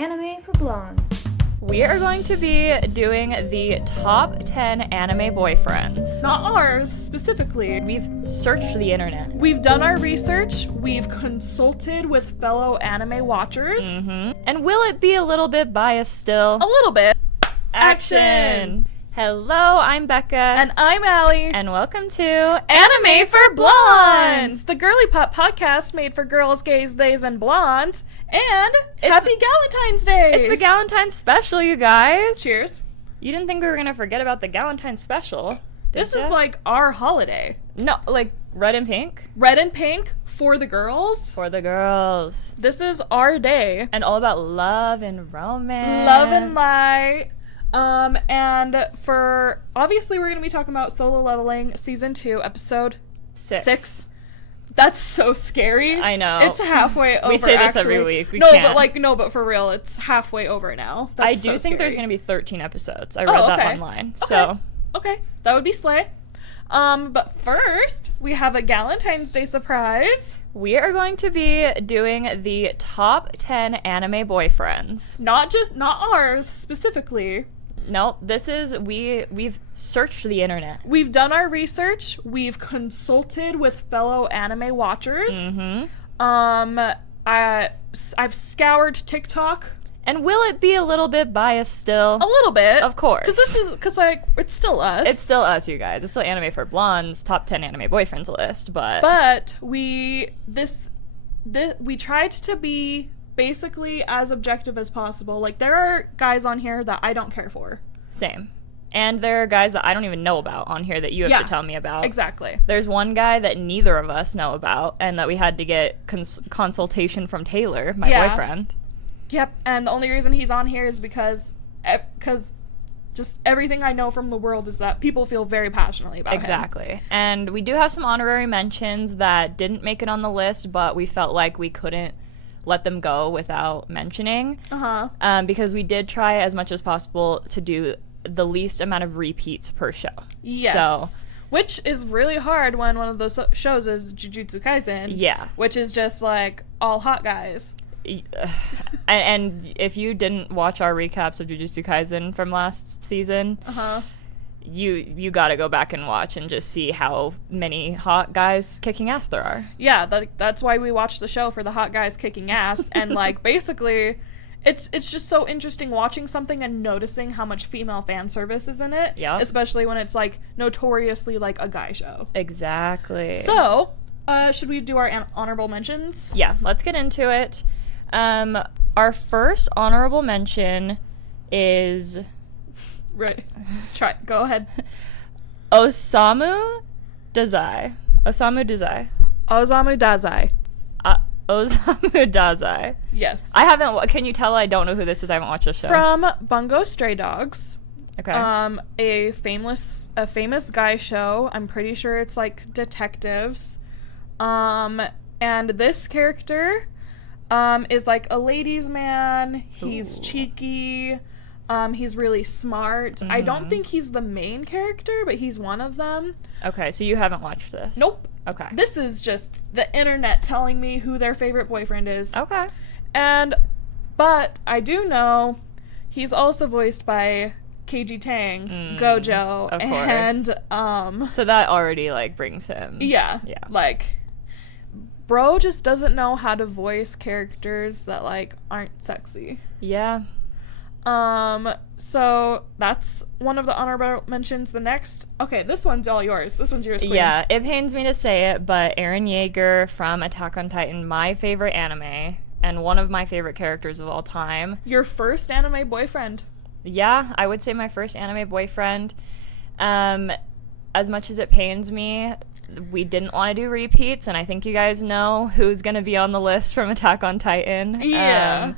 Anime for Blondes. We are going to be doing the top 10 anime boyfriends. Not ours, specifically. We've searched the internet. We've done our research. We've consulted with fellow anime watchers. And will it be a little bit biased still? A little bit. Action! Hello, I'm Becca. And I'm Allie. And welcome to Anime for Blondes! The girly pop podcast made for girls, gays, theys, and blondes. And happy Galentine's Day! It's the Galentine special, you guys. Cheers. You didn't think we were going to forget about the Galentine special, This ya? is like our holiday. No, like red and pink? Red and pink for the girls. For the girls. This is our day. And all about love and romance. Love and light. And for, obviously we're going to be talking about Solo Leveling Season 2, Episode 6. That's so scary. I know. It's halfway over, We say this actually. every week. We no, can't. but for real, it's halfway over now. That's I do so think there's scary. going to be 13 episodes. I read that okay. online. Okay. So, Okay, that would be slay. But first, we have a Galentine's Day surprise. we are going to be doing the top 10 anime boyfriends. Not ours, specifically. Nope, this is, we've searched the internet. We've done our research. We've consulted with fellow anime watchers. I've scoured TikTok. And will it be a little bit biased still? A little bit. Of course. Because it's still us. It's still us, you guys. It's still Anime for Blondes, top 10 anime boyfriends list, But we tried to be basically as objective as possible. Like, there are guys on here that I don't care for. Same. And there are guys that I don't even know about on here that you have to tell me about. Exactly. There's one guy that neither of us know about and that we had to get consultation from Taylor, my boyfriend. Yep, and the only reason he's on here is because just everything I know from the world is that people feel very passionately about him. Exactly. And we do have some honorary mentions that didn't make it on the list, but we felt like we couldn't let them go without mentioning. Because we did try as much as possible to do the least amount of repeats per show. Yes. So, which is really hard when one of those shows is Jujutsu Kaisen. Yeah. Which is just like all hot guys. And if you didn't watch our recaps of Jujutsu Kaisen from last season, you gotta go back and watch and just see how many hot guys kicking ass there are. Yeah, that's why we watch the show, for the hot guys kicking ass. And like, basically, it's just so interesting watching something and noticing how much female fan service is in it. Yeah. Especially when it's like notoriously like a guy show. Exactly. So, should we do our honorable mentions? Yeah, let's get into it. Our first honorable mention is Right. Go ahead. Osamu Dazai. Osamu Dazai. Osamu Dazai. Osamu Dazai. Yes. I haven't. Can you tell I don't know who this is? I haven't watched the show. From Bungo Stray Dogs. Okay. A famous guy show. I'm pretty sure it's like detectives. And this character is like a ladies' man. He's cheeky. He's really smart. I don't think he's the main character, but he's one of them. Okay, so you haven't watched this? Nope. Okay. This is just the internet telling me who their favorite boyfriend is. Okay. But I do know he's also voiced by KG Tang, Gojo, of course. and So that already like brings him. yeah, like, bro just doesn't know how to voice characters that like aren't sexy. Yeah. So that's one of the honorable mentions. The next, okay, this one's all yours. This one's yours, queen. Yeah, it pains me to say it, but Eren Yeager from Attack on Titan, my favorite anime, and one of my favorite characters of all time. Your first anime boyfriend. Yeah, I would say my first anime boyfriend. As much as it pains me, we didn't want to do repeats, and I think you guys know who's going to be on the list from Attack on Titan. Yeah.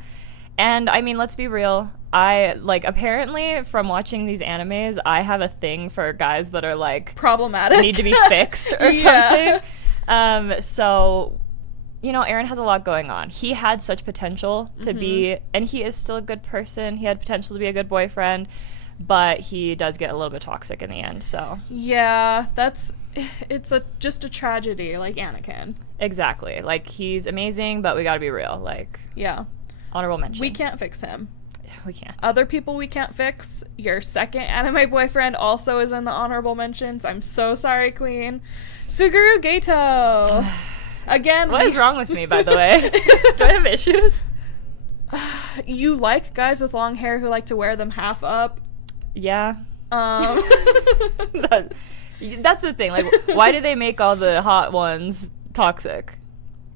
And, I mean, let's be real. Apparently, from watching these animes, I have a thing for guys that are, like, Problematic. need to be fixed or something. So, you know, Eren has a lot going on. He had such potential to be, and he is still a good person. He had potential to be a good boyfriend, but he does get a little bit toxic in the end, so. Yeah, it's just a tragedy, like Anakin. Exactly. Like, he's amazing, but we gotta be real. Like, Yeah. Honorable mention. We can't fix him. We can't. Other people we can't fix. Your second anime boyfriend also is in the honorable mentions. I'm so sorry, Queen. Suguru Gato. Again, what is wrong with me, by the way? Do I have issues? You like guys with long hair who like to wear them half up. Yeah. That's the thing. Like, why do they make all the hot ones toxic?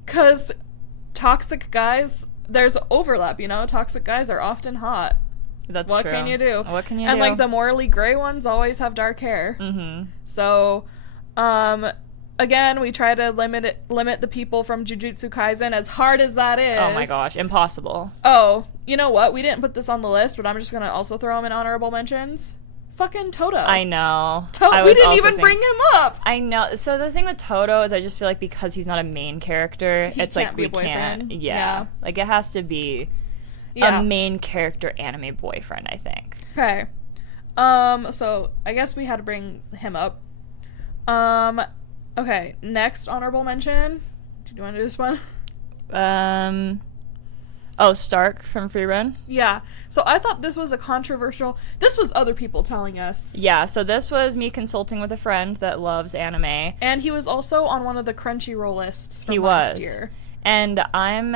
'Cause toxic guys, there's overlap, you know? Toxic guys are often hot. That's what true. Can you do? What can you do? And, like, the morally gray ones always have dark hair. Mm-hmm. So, again, we try to limit the people from Jujutsu Kaisen, as hard as that is. Oh my gosh, impossible. Oh, you know what? We didn't put this on the list, but I'm just gonna also throw him in honorable mentions. Fucking Toto. I know. We didn't even bring him up. I know. So the thing with Toto is I just feel like because he's not a main character, It's like we can't. Yeah. Like, it has to be a main character anime boyfriend, I think. Okay. So I guess we had to bring him up. Okay, next honorable mention. Do you want to do this one? Oh, Stark from Free Run? Yeah. So I thought this was this was other people telling us. Yeah, so this was me consulting with a friend that loves anime. And he was also on one of the Crunchyroll lists from last year. And I'm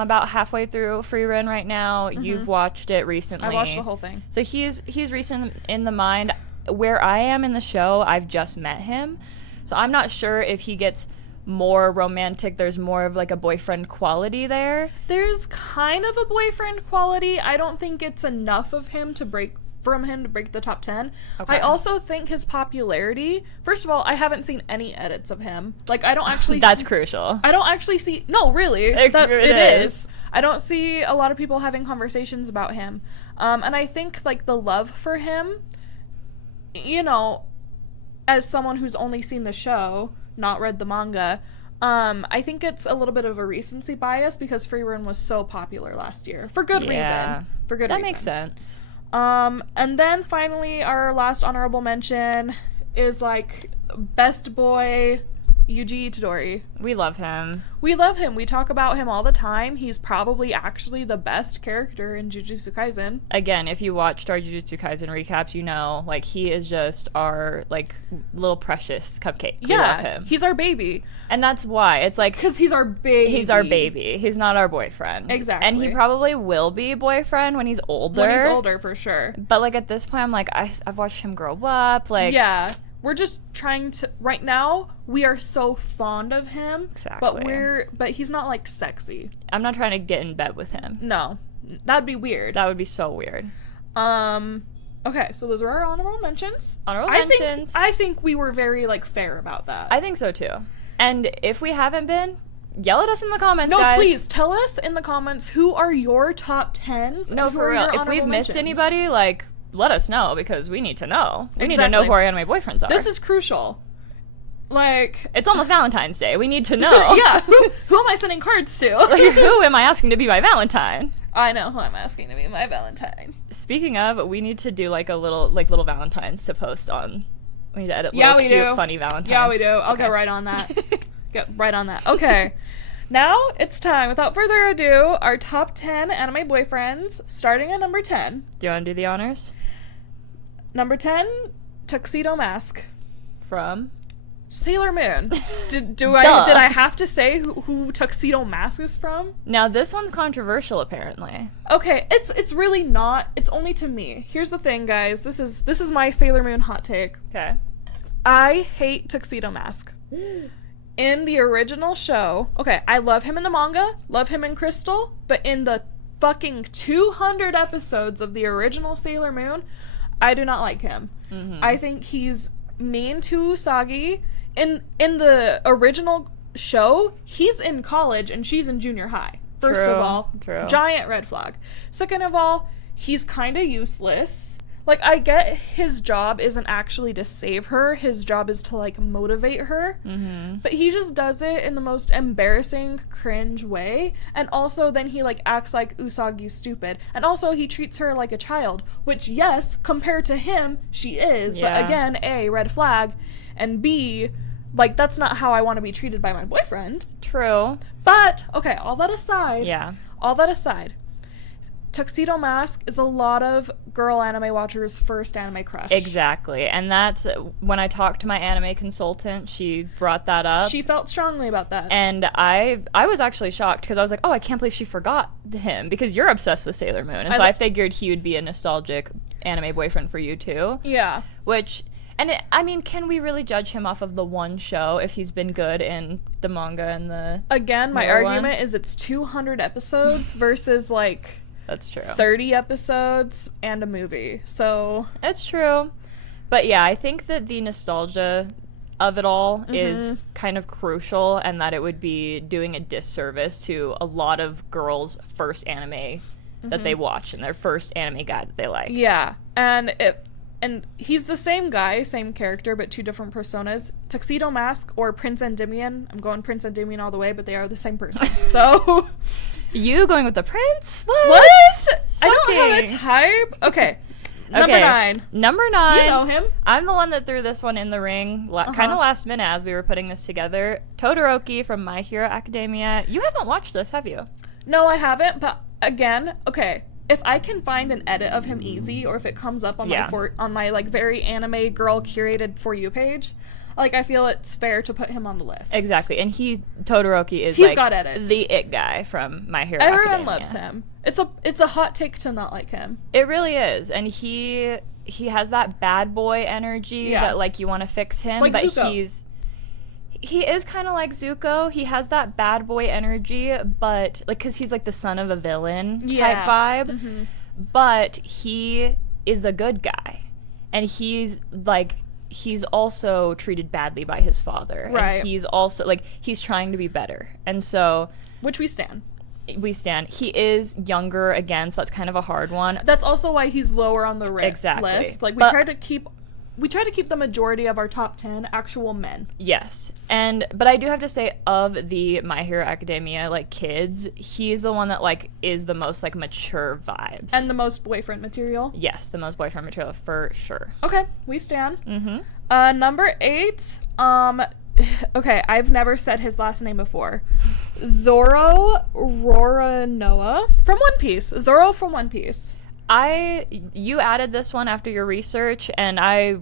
about halfway through Free Run right now. Mm-hmm. You've watched it recently. I watched the whole thing. So he's recent in the mind. Where I am in the show, I've just met him. So I'm not sure if he gets more romantic. There's more of like a boyfriend quality there. There's kind of a boyfriend quality. I don't think it's enough of him to break the top 10. Okay. I also think his popularity, first of all, I haven't seen any edits of him. Like, I don't actually That's crucial. I don't actually see, no, really. It is. I don't see a lot of people having conversations about him. And I think, like, the love for him, you know, as someone who's only seen the show, not read the manga, I think it's a little bit of a recency bias because Free Run was so popular last year. For good reason. That makes sense. And then finally, our last honorable mention is, like, best boy, Yuji Itadori. We love him. We talk about him all the time. He's probably actually the best character in Jujutsu Kaisen. Again, if you watched our Jujutsu Kaisen recaps, you know, like, he is just our, like, little precious cupcake. We love him. He's our baby. And that's why. It's like... Because he's our baby. He's our baby. He's not our boyfriend. Exactly. And he probably will be boyfriend when he's older. When he's older, for sure. But, like, at this point, I'm like, I've watched him grow up, like... Yeah. We're just trying to... Right now, we are so fond of him. Exactly. But he's not, like, sexy. I'm not trying to get in bed with him. No. That'd be weird. That would be so weird. Okay, so those are our honorable mentions. I think we were very, like, fair about that. I think so, too. And if we haven't been, yell at us in the comments, guys. No, please, tell us in the comments who are your top 10s. No, for real. If we've missed anybody, like... let us know, because we need to know. We need to know who our anime boyfriends are. This is crucial. Like... it's almost Valentine's Day. We need to know. Yeah. Who am I sending cards to? Like, who am I asking to be my Valentine? I know who I'm asking to be my Valentine. Speaking of, we need to do, like, little Valentines to post on... we need to edit little cute, funny Valentines. Yeah, we do. I'll get right on that. Okay. Now it's time, without further ado, our top 10 anime boyfriends, starting at number 10. Do you want to do the honors? Number 10, Tuxedo Mask. From? Sailor Moon. Did I have to say who Tuxedo Mask is from? Now, this one's controversial, apparently. Okay, it's really not. It's only to me. Here's the thing, guys. This is my Sailor Moon hot take. Okay. I hate Tuxedo Mask. In the original show, okay, I love him in the manga, love him in Crystal, but in the fucking 200 episodes of the original Sailor Moon, I do not like him. Mm-hmm. I think he's mean to Usagi. In the original show, he's in college and she's in junior high. First of all, giant red flag. Second of all, he's kind of useless. Like, I get his job isn't actually to save her. His job is to, like, motivate her. Mm-hmm. But he just does it in the most embarrassing, cringe way. And also then he, like, acts like Usagi's stupid. And also he treats her like a child. Which, yes, compared to him, she is. Yeah. But again, A, red flag. And B, like, that's not how I want to be treated by my boyfriend. True. But, okay, all that aside, Yeah. Tuxedo Mask is a lot of girl anime watchers' first anime crush. Exactly. And that's when I talked to my anime consultant, she brought that up. She felt strongly about that. And I was actually shocked because I was like, oh, I can't believe she forgot him because you're obsessed with Sailor Moon. And so I figured he would be a nostalgic anime boyfriend for you too. Yeah. Which, and I mean, can we really judge him off of the one show if he's been good in the manga and the... Again, my argument is it's 200 episodes versus like... That's true. 30 episodes and a movie. So it's true. But yeah, I think that the nostalgia of it all is kind of crucial, and that it would be doing a disservice to a lot of girls' first anime that they watch and their first anime guy that they like. Yeah. And he's the same guy, same character, but two different personas. Tuxedo Mask or Prince Endymion. I'm going Prince Endymion all the way, but they are the same person. So you going with the prince? What? I don't have a type. Okay. Number 9. Number 9. You know him. I'm the one that threw this one in the ring kind of last minute as we were putting this together. Todoroki from My Hero Academia. You haven't watched this, have you? No, I haven't. But again, okay. If I can find an edit of him easy, or if it comes up on my like very anime girl curated For You page, like, I feel it's fair to put him on the list. Exactly. And Todoroki is He's got edits. The it guy from My Hero Academia. Everyone loves him. It's a hot take to not like him. It really is. And he has that bad boy energy that, like, you want to fix him. Like but Zuko. He is kind of like Zuko. He has that bad boy energy, but, like, because he's, like, the son of a villain type vibe. Mm-hmm. But he is a good guy. And he's also treated badly by his father. Right. And he's also, like, he's trying to be better. And so... Which we stand. He is younger again, so that's kind of a hard one. That's also why he's lower on the list. Like, we try to keep the majority of our top 10 actual men. Yes. But I do have to say, of the My Hero Academia, like, kids, he's the one that, like, is the most, like, mature vibes. And the most boyfriend material? Yes, the most boyfriend material, for sure. Okay, we stand. Number 8, okay, I've never said his last name before. Zoro Roranoa from One Piece. Zoro from One Piece. You added this one after your research, and I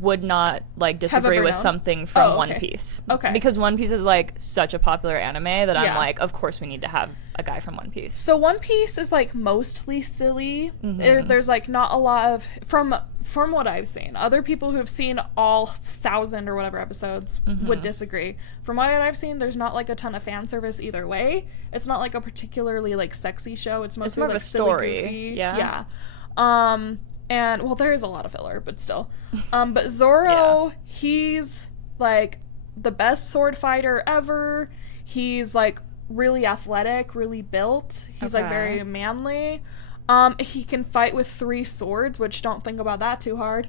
would not, like, disagree with something from One Piece. Okay. Because One Piece is, like, such a popular anime that I'm like, of course we need to have a guy from One Piece. So One Piece is, like, mostly silly. There's, like, not a lot of... From what I've seen, other people who have seen all 1,000 or whatever episodes would disagree. From what I've seen, there's not, like, a ton of fan service either way. It's not, like, a particularly, like, sexy show. It's mostly, more like, of a story. Goofy. Yeah. And, well, there is a lot of filler, but still. But Zoro, he's, like, the best sword fighter ever. He's, like, really athletic, really built. He's, like, very manly. He can fight with 3 swords, which don't think about that too hard.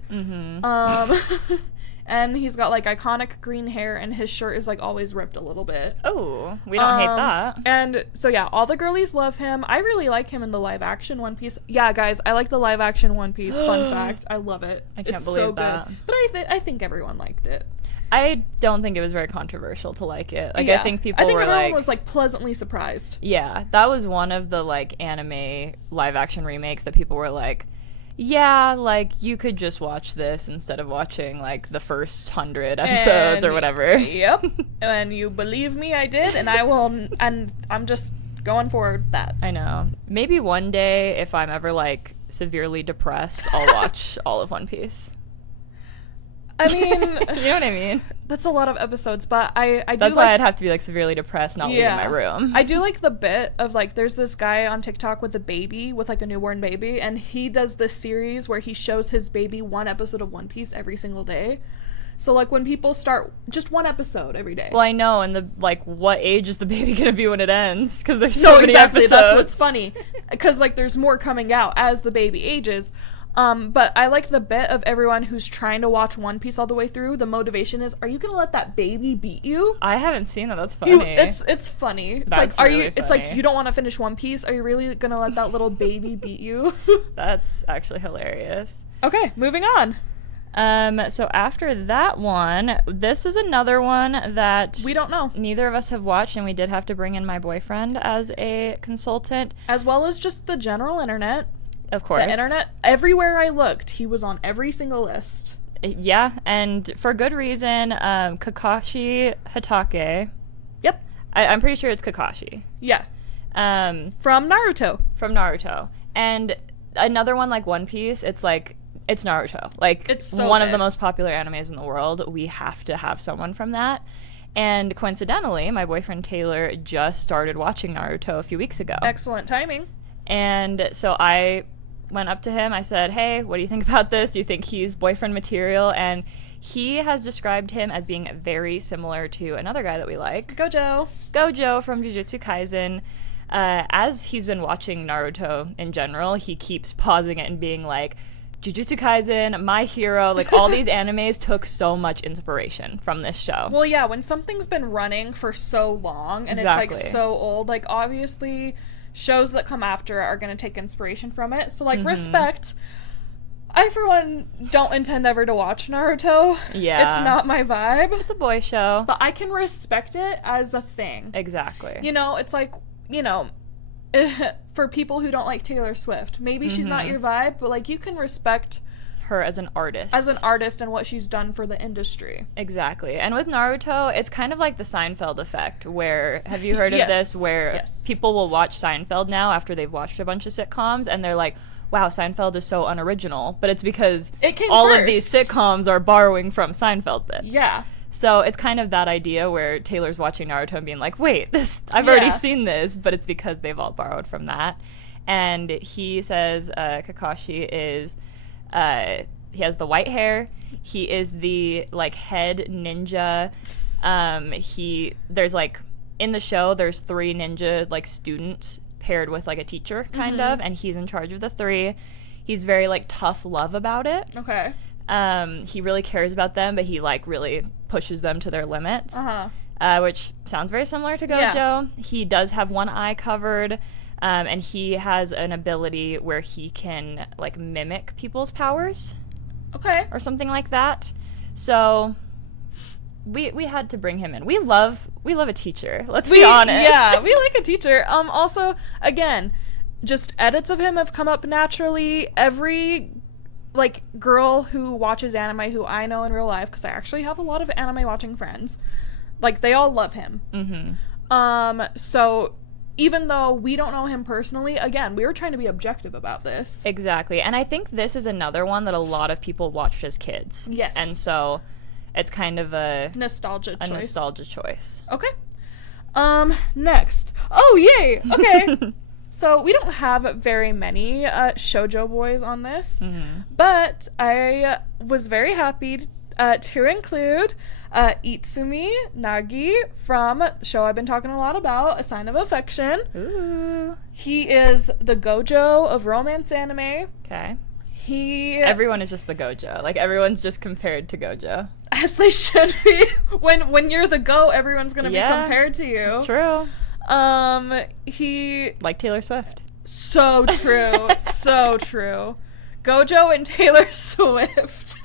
And he's got, like, iconic green hair, and his shirt is, like, always ripped a little bit. Oh, we don't hate that. And so, yeah, all the girlies love him. I really like him in the live-action One Piece. Yeah, guys, I like the live-action One Piece. Fun fact. I love it. I can't believe that. Good. But I think everyone liked it. I don't think it was very controversial to like it. Like, I think everyone was, like, pleasantly surprised. Yeah, that was one of the, like, anime live-action remakes that people were like, yeah, like, you could just watch this instead of watching, like, the first 100 episodes or whatever. Yep. And you believe me, I did, and and I'm just going for that. I know. Maybe one day, if I'm ever, like, severely depressed, I'll watch all of One Piece. I mean... you know what I mean? That's a lot of episodes, but I do That's why I'd have to be, like, severely depressed, not leaving my room. I do like the bit of, like, there's this guy on TikTok with a baby, with, like, a newborn baby, and he does this series where he shows his baby one episode of One Piece every single day. So, like, when people start just one episode every day. Well, I know, and what age is the baby gonna be when it ends? Because there's so many episodes. That's what's funny. Because, like, there's more coming out as the baby ages. But I like the bit of everyone who's trying to watch One Piece all the way through. The motivation is, are you gonna let that baby beat you? I haven't seen that. That's funny. It's funny. It's That's like, really funny. It's like, you don't want to finish One Piece. Are you really gonna let that little baby beat you? That's actually hilarious. Okay, moving on. So after that one, this is another one that we don't know. Neither of us have watched, and we did have to bring in my boyfriend as a consultant. As well as just the general internet. Of course. The internet, everywhere I looked, he was on every single list. Yeah, and for good reason. Kakashi Hatake. Yep. I'm pretty sure it's Kakashi. Yeah. From Naruto. From Naruto. And another one like One Piece, it's Naruto. Like, it's so one good. of the most popular animes in the world. We have to have someone from that. And coincidentally, my boyfriend Taylor just started watching Naruto a few weeks ago. Excellent timing. And so I went up to him. I said, hey, what do you think about this? Do you think he's boyfriend material? And he has described him as being very similar to another guy that we like. Gojo from Jujutsu Kaisen. As he's been watching Naruto in general, he keeps pausing it and being like, Jujutsu Kaisen, My Hero, like all these animes took so much inspiration from this show. Well, yeah, when something's been running for so long and Exactly. It's like so old, like obviously shows that come after are going to take inspiration from it. So like respect. I for one don't intend ever to watch Naruto. Yeah. It's not my vibe. It's a boy show. But I can respect it as a thing. Exactly. You know, it's like, you know, for people who don't like Taylor Swift, maybe she's not your vibe, but like you can respect her as an artist. And what she's done for the industry. Exactly. And with Naruto, it's kind of like the Seinfeld effect, where, have you heard of this, where people will watch Seinfeld now after they've watched a bunch of sitcoms, and they're like, wow, Seinfeld is so unoriginal. But it's because all of these sitcoms are borrowing from Seinfeld bits. Yeah. So it's kind of that idea where Taylor's watching Naruto and being like, wait, I've already seen this, but it's because they've all borrowed from that. And he says Kakashi is, he has the white hair. He is the, like, head ninja. There's, like, in the show, there's 3 ninja, like, students paired with, like, a teacher, kind of, and he's in charge of the 3. He's very, like, tough love about it. Okay. He really cares about them, but he, like, really pushes them to their limits, which sounds very similar to Gojo. Yeah. He does have one eye covered, and he has an ability where he can, like, mimic people's powers. Okay. Or something like that. So we had to bring him in. We love a teacher. Let's be honest. Yeah, we like a teacher. Also, again, just edits of him have come up naturally. Every like girl who watches anime who I know in real life, because I actually have a lot of anime watching friends, like they all love him. So even though we don't know him personally, again, we were trying to be objective about this. Exactly. And I think this is another one that a lot of people watched as kids. Yes. And so it's kind of a nostalgia choice. Okay. Next. Oh, yay! Okay. So we don't have very many shoujo boys on this, but I was very happy to include Itsumi Nagi from the show I've been talking a lot about, A Sign of Affection. Ooh. He is the Gojo of romance anime. Okay. Everyone is just the Gojo. Like, everyone's just compared to Gojo. As they should be. When you're the Go, everyone's gonna be compared to you. True. He... Like Taylor Swift. So true. So true. Gojo and Taylor Swift.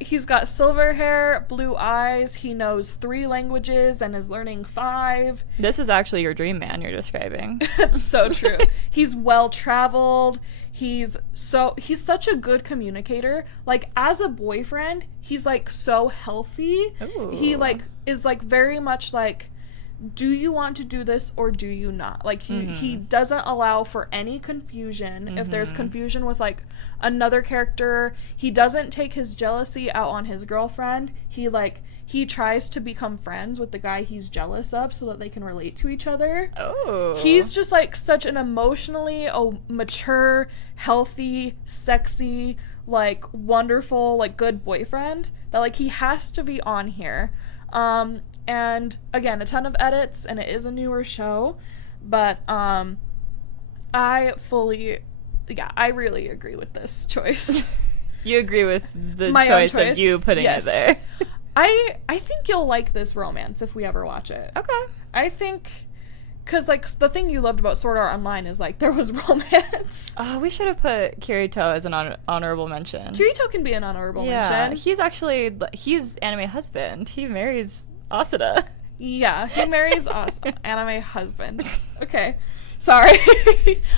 He's got silver hair, blue eyes, he knows 3 languages and is learning 5. This is actually your dream man you're describing. So true. He's well-traveled. He's such a good communicator. Like, as a boyfriend, he's, like, so healthy. Ooh. He, like, is, like, very much, like, do you want to do this or do you not? Like, he doesn't allow for any confusion. If there's confusion with, like, another character, he doesn't take his jealousy out on his girlfriend. He tries to become friends with the guy he's jealous of so that they can relate to each other. Oh. He's just, like, such an emotionally mature, healthy, sexy, like, wonderful, like, good boyfriend that, like, he has to be on here. And again, a ton of edits, and it is a newer show, but I really agree with this choice. You agree with the My choice own choice of you putting it there. I think you'll like this romance if we ever watch it. Okay. I think because, like, the thing you loved about Sword Art Online is, like, there was romance. Oh, we should have put Kirito as an honorable mention. Kirito can be an honorable mention. He's anime husband. He marries Asuna. Yeah, he marries anime husband. Okay. Sorry.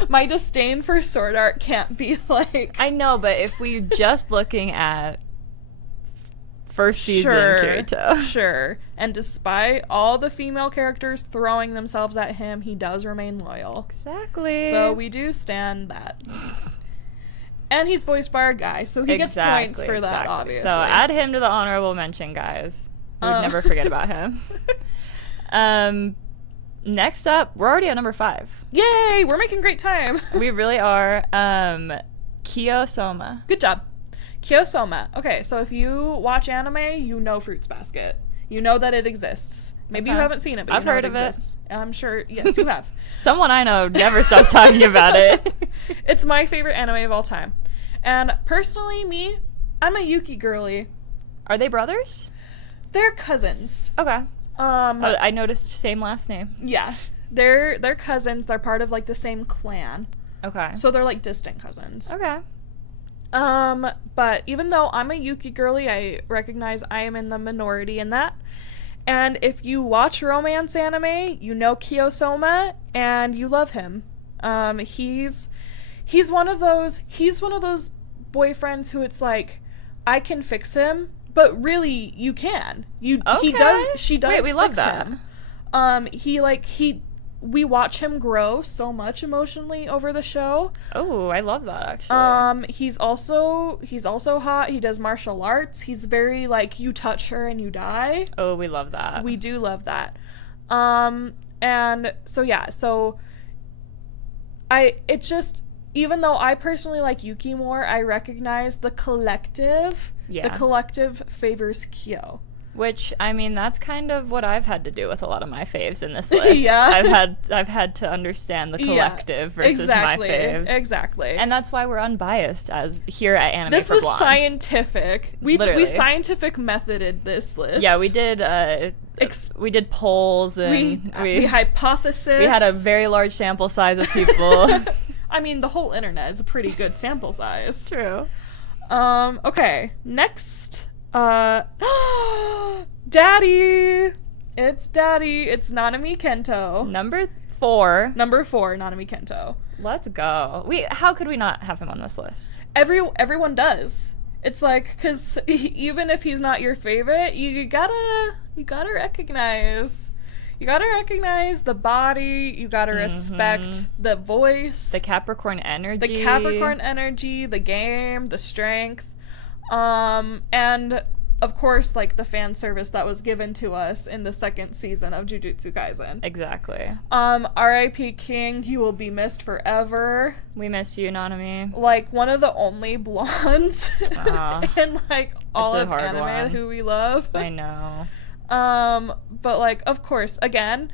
My disdain for Sword Art can't be, like... I know, but if we're just looking at first season Kirito. Sure. And despite all the female characters throwing themselves at him, he does remain loyal. Exactly. So we do stand that. And he's voiced by our guy, so he gets points for that, obviously. So add him to the honorable mention, guys. We would never forget about him. Next up, we're already at number 5. Yay! We're making great time. We really are. Kyo-soma. Good job. Kyo-soma. Okay, so if you watch anime, you know Fruits Basket. You know that it exists. Maybe you haven't seen it, but I've you know heard it of exists. I'm sure, yes, you have. Someone I know never stops talking about it. It's my favorite anime of all time. And personally, I'm a Yuki girly. Are they brothers? They're cousins. Okay. I noticed same last name. Yeah. They're cousins. They're part of, like, the same clan. Okay. So they're, like, distant cousins. Okay. But even though I'm a Yuki girly, I recognize I am in the minority in that. And if you watch romance anime, you know Kyo-soma, and you love him. He's one of those boyfriends who it's like, I can fix him, but really you can. She does Wait, we love fix that. him. We watch him grow so much emotionally over the show. Oh, I love that, actually. He's also hot. He does martial arts. He's very, like, you touch her and you die. Oh, we love that. We do love that. And so, yeah, so even though I personally like Yuki more, I recognize the collective. Yeah. The collective favors Kyo. Which, I mean, that's kind of what I've had to do with a lot of my faves in this list. Yeah. I've had to understand the collective versus my faves. Exactly. And that's why we're unbiased as here at Anime this for was Blondes. Scientific. We scientific methoded this list. Yeah, we did we did polls and we hypothesis. We had a very large sample size of people. I mean, the whole internet is a pretty good sample size. True. Okay. Next. Daddy! It's Daddy. It's Nanami Kento. Number 4, Nanami Kento. Let's go. How could we not have him on this list? Everyone does. It's like, because even if he's not your favorite, you gotta recognize. You gotta recognize the body. You gotta respect the voice. The Capricorn energy. The game, the strength. And of course, like, the fan service that was given to us in the 2nd season of Jujutsu Kaisen. Exactly. R.I.P. King, you will be missed forever. We miss you, Nanami. Like, one of the only blondes in, like, all of anime who we love. I know. But, like, of course, again,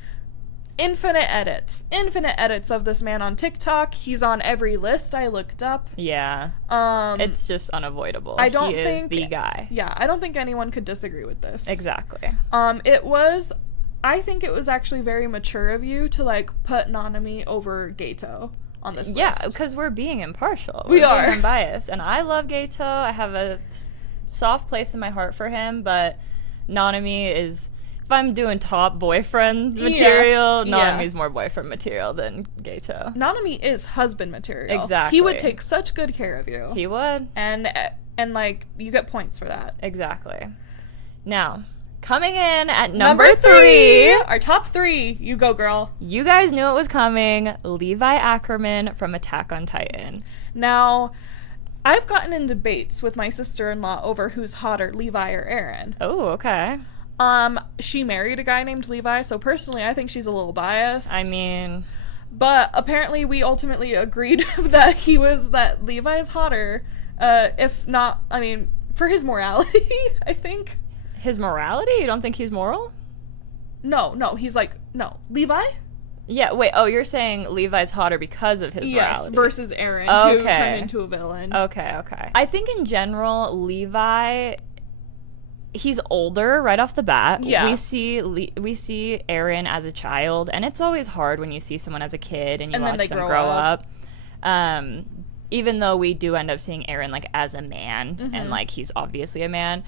infinite edits of this man on TikTok. He's on every list I looked up. Yeah. It's just unavoidable. He is the guy. Yeah, I don't think anyone could disagree with this. Exactly. I think it was actually very mature of you to, like, put Nanami over Geto on this list. Yeah, because we're being impartial. We are. We're being unbiased. And I love Geto. I have a soft place in my heart for him, but Nanami is... If I'm doing top boyfriend material, Nanami's more boyfriend material than Geto. Nanami is husband material. Exactly. He would take such good care of you. He would. And like, you get points for that. Exactly. Now, coming in at number 3. Our top 3. You go, girl. You guys knew it was coming. Levi Ackerman from Attack on Titan. Now, I've gotten in debates with my sister-in-law over who's hotter, Levi or Eren. Oh, okay. She married a guy named Levi, so personally I think she's a little biased. I mean... But apparently we ultimately agreed that Levi is hotter, if not, I mean, for his morality, I think. His morality? You don't think he's moral? No, Levi? Yeah, wait, you're saying Levi's hotter because of his morality. Yes, versus Eren, who turned into a villain. Okay. I think in general, Levi... he's older right off the bat. Yeah. We see Eren as a child, and it's always hard when you see someone as a kid and you watch them grow up. Even though we do end up seeing Eren like as a man, and like he's obviously a man,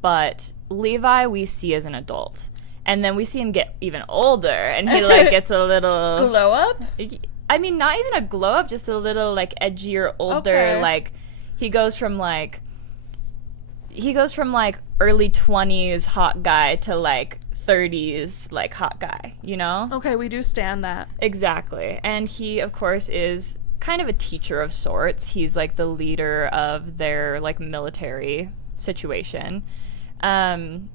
but Levi we see as an adult. And then we see him get even older, and he like gets a little glow up. I mean, not even a glow up, just a little like edgier, older. Okay. Like he goes from like early 20s hot guy to like 30s like hot guy, you know? Okay, we do stand that. Exactly. And he of course is kind of a teacher of sorts. He's like the leader of their like military situation. And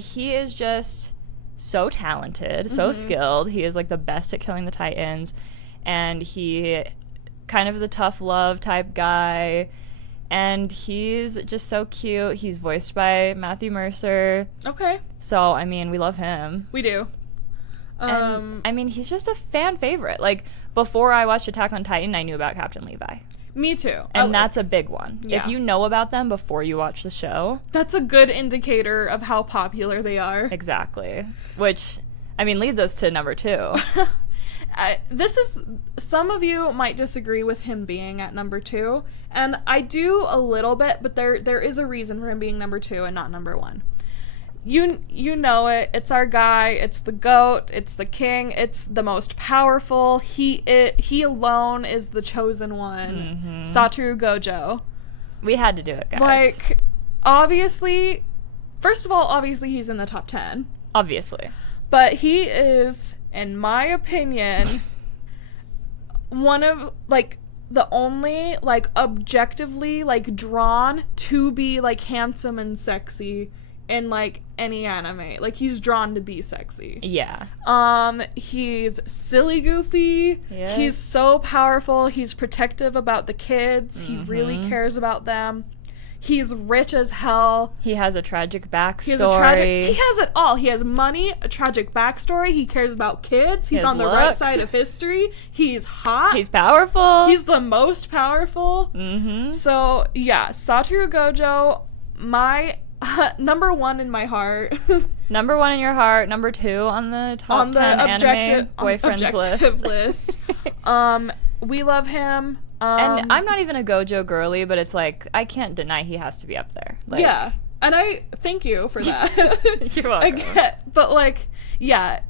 he is just so talented, so skilled. He is like the best at killing the Titans, and he kind of is a tough love type guy, and he's just so cute. He's voiced by Matthew Mercer. Okay. So, I mean, we love him. We do. And, I mean, he's just a fan favorite. Like, before I watched Attack on Titan, I knew about Captain Levi. Me too. And that's a big one. Yeah. If you know about them before you watch the show. That's a good indicator of how popular they are. Exactly. Which, I mean, leads us to number 2. Some of you might disagree with him being at number 2, and I do a little bit, but there is a reason for him being number 2 and not number 1. You know it. It's our guy. It's the GOAT. It's the king. It's the most powerful. He alone is the chosen one. Satoru Gojo. We had to do it, guys. Like, obviously, first of all, obviously he's in the top 10. Obviously. But he is, in my opinion, one of, like, the only, like, objectively, like, drawn to be, like, handsome and sexy in like any anime. Like, he's drawn to be sexy. Yeah. He's silly goofy. Yes. He's so powerful. He's protective about the kids. He really cares about them. He's rich as hell. He has a tragic backstory. He has it all. He has money, a tragic backstory. He cares about kids. He's on the right side of history. He's hot. He's powerful. He's the most powerful. So, yeah, Satoru Gojo, my number 1 in my heart. Number 1 in your heart. Number 2 on the top 10 anime boyfriends list. We love him. And I'm not even a Gojo girly, but it's like, I can't deny he has to be up there. Like, yeah. And I thank you for that. You're welcome. But like, yeah,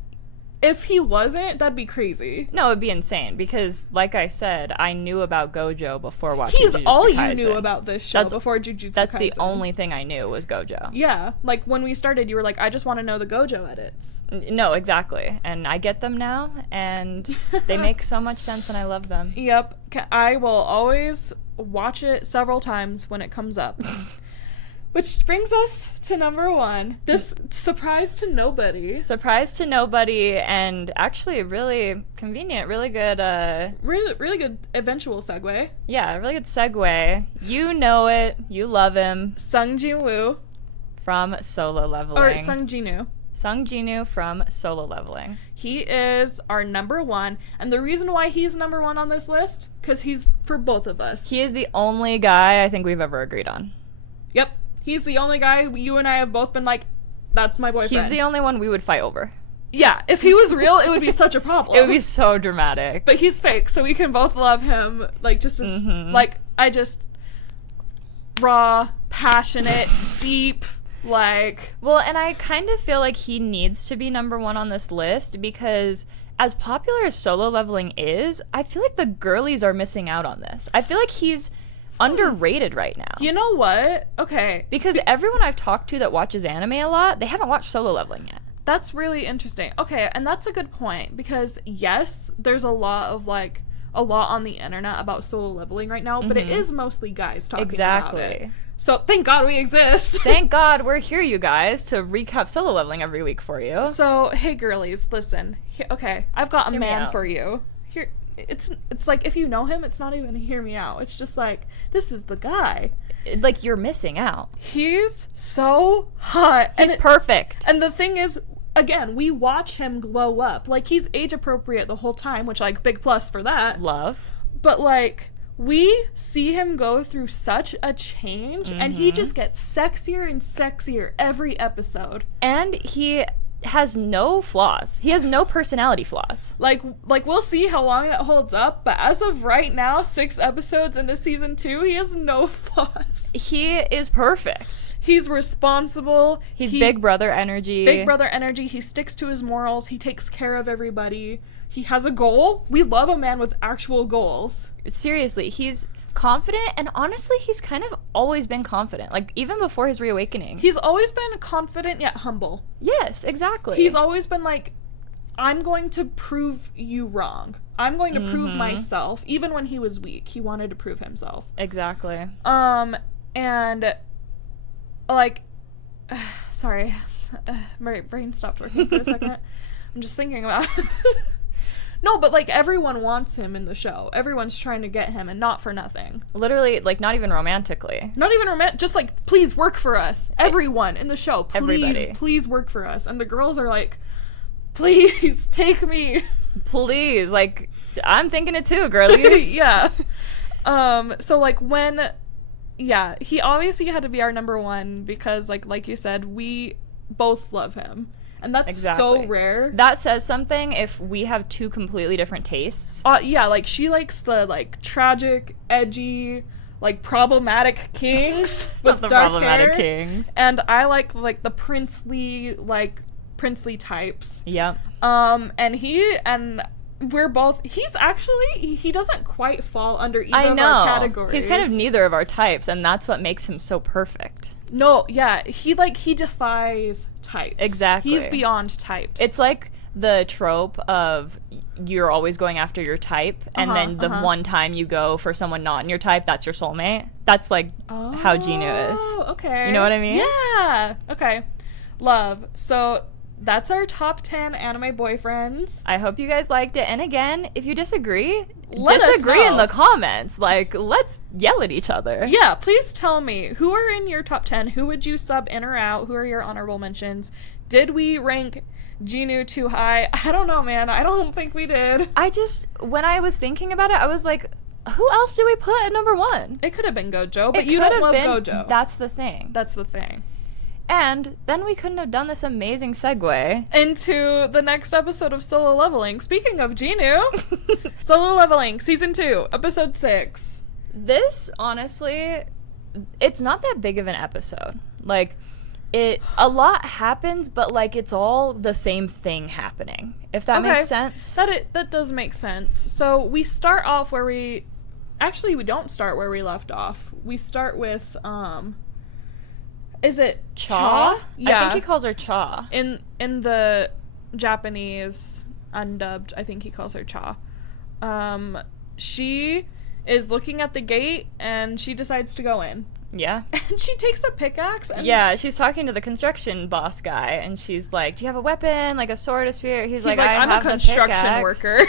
if he wasn't, that'd be crazy. No, it'd be insane because, like I said, I knew about Gojo before watching He's Jujutsu all Kaisen. you knew about this show before Jujutsu Kaisen. That's the only thing I knew was Gojo. Yeah, like when we started, you were like, I just want to know the Gojo edits. No, exactly. And I get them now, and they make so much sense, and I love them. Yep. I will always watch it several times when it comes up. Which brings us to number 1. This surprise to nobody. Surprise to nobody, and actually really convenient, really good, really good eventual segue. Yeah, really good segue. You know it. You love him. Sung Jin-Woo. From Solo Leveling. Or Sung Jin-Woo. Sung Jin-Woo from Solo Leveling. He is our number 1, and the reason why he's number 1 on this list, because he's for both of us. He is the only guy I think we've ever agreed on. Yep. He's the only guy you and I have both been like, that's my boyfriend. He's the only one we would fight over. Yeah, if he was real, it would be such a problem. It would be so dramatic. But he's fake, so we can both love him, like, just as, like, I just, raw, passionate, deep, like... Well, and I kind of feel like he needs to be number 1 on this list, because as popular as Solo Leveling is, I feel like the girlies are missing out on this. I feel like he's underrated right now. You know what? Okay. Because everyone I've talked to that watches anime a lot, they haven't watched Solo Leveling yet. That's really interesting. Okay, and that's a good point, because yes, there's a lot on the internet about Solo Leveling right now, but it is mostly guys talking about it. So thank God we exist. Thank God we're here, you guys, to recap Solo Leveling every week for you. So, hey girlies, listen. Okay, I've got a man for you. Here, it's like, if you know him, it's not even hear me out. It's just like, this is the guy. Like, you're missing out. He's so hot. He's perfect. And the thing is, again, we watch him glow up. Like, he's age appropriate the whole time, which, like, big plus for that. Love. But, like, we see him go through such a change, and he just gets sexier and sexier every episode. And he has no flaws. He has no personality flaws. Like we'll see how long that holds up, but as of right now, 6 episodes into season 2, he has no flaws. He is perfect. He's responsible. He's big brother energy. Big brother energy. He sticks to his morals. He takes care of everybody. He has a goal. We love a man with actual goals. Seriously, he's confident, and honestly, he's kind of always been confident. Like, even before his reawakening. He's always been confident yet humble. Yes, exactly. He's always been like, I'm going to prove you wrong. I'm going to prove myself. Even when he was weak, he wanted to prove himself. Exactly. And, like, sorry. My brain stopped working for a second. I'm just thinking about it. No, but, like, everyone wants him in the show. Everyone's trying to get him, and not for nothing. Literally, like, not even romantically. Not even just, like, please work for us. Everyone in the show, please work for us. And the girls are like, please, take me. Please, like, I'm thinking it too, girlies. Yeah. So, like, he obviously had to be our number one because, like you said, we both love him. And that's so rare. That says something if we have 2 completely different tastes. Yeah, like, she likes the, like, tragic, edgy, like, problematic kings with the dark problematic hair. Kings. And I like the princely types. Yep. And we're both, he doesn't quite fall under either of our categories. He's kind of neither of our types, and that's what makes him so perfect. No, yeah, he defies types. Exactly. He's beyond types. It's like the trope of you're always going after your type, and then the one time you go for someone not in your type, that's your soulmate. That's like how Jin-Woo is. Oh, okay. You know what I mean? Yeah. Okay. Love. So that's our top 10 anime boyfriends. I hope you guys liked it. And again, if you disagree, let us know in the comments. Like, let's yell at each other. Yeah, please tell me, who are in your top 10? Who would you sub in or out? Who are your honorable mentions? Did we rank Jin-Woo too high? I don't know, man. I don't think we did. When I was thinking about it, I was like, who else do we put at number 1? It could have been Gojo, but you don't love Gojo. That's the thing. And then we couldn't have done this amazing segue into the next episode of Solo Leveling. Speaking of Jin-Woo, Solo Leveling, Season 2, Episode 6. This, honestly, it's not that big of an episode. Like, a lot happens, but, like, it's all the same thing happening, if that makes sense. That does make sense. So we start off where we... Actually, we don't start where we left off. We start with, is it Cha? Yeah. I think he calls her Cha. In the Japanese undubbed, I think he calls her Cha. She is looking at the gate, and she decides to go in. Yeah. And she takes a pickaxe. And she's talking to the construction boss guy, and she's like, do you have a weapon, like a sword, a spear? He's like, I'm a construction worker.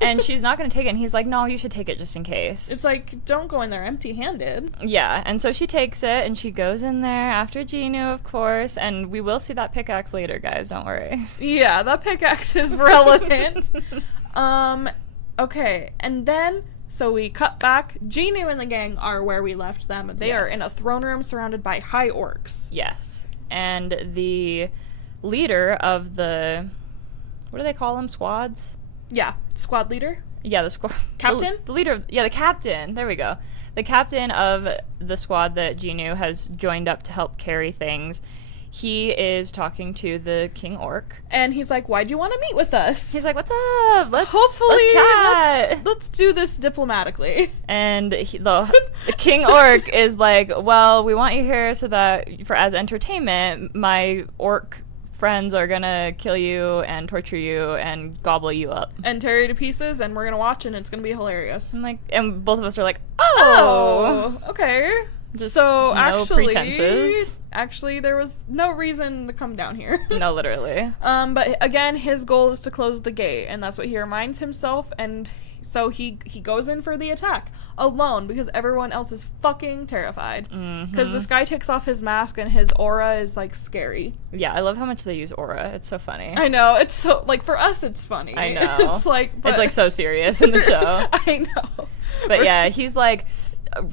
And she's not going to take it, and he's like, no, you should take it just in case. It's like, don't go in there empty-handed. Yeah, and so she takes it, and she goes in there after Jin-Woo, of course, and we will see that pickaxe later, guys, don't worry. Yeah, that pickaxe is relevant. Okay, and then... So we cut back. Jin-Woo and the gang are where we left them. They are in a throne room surrounded by high orcs. Yes. And the leader of the... What do they call them? Squads? Yeah. Squad leader? Yeah, the squad... Captain? The leader of... Yeah, the captain. There we go. The captain of the squad that Jin-Woo has joined up to help carry things. He is talking to the King Orc. And he's like, why do you want to meet with us? He's like, what's up? Let's chat. Let's do this diplomatically. And the King Orc is like, well, we want you here so that, as entertainment, my orc friends are gonna kill you and torture you and gobble you up. And tear you to pieces, and we're gonna watch, and it's gonna be hilarious. And both of us are like, oh okay. Just so no pretenses. Actually, there was no reason to come down here. No, literally. But again, his goal is to close the gate, and that's what he reminds himself. And so he goes in for the attack alone because everyone else is fucking terrified. Because this guy takes off his mask and his aura is like scary. Yeah, I love how much they use aura. It's so funny. I know. It's so like for us, it's funny. I know. It's like it's like so serious in the show. I know. But yeah, he's like,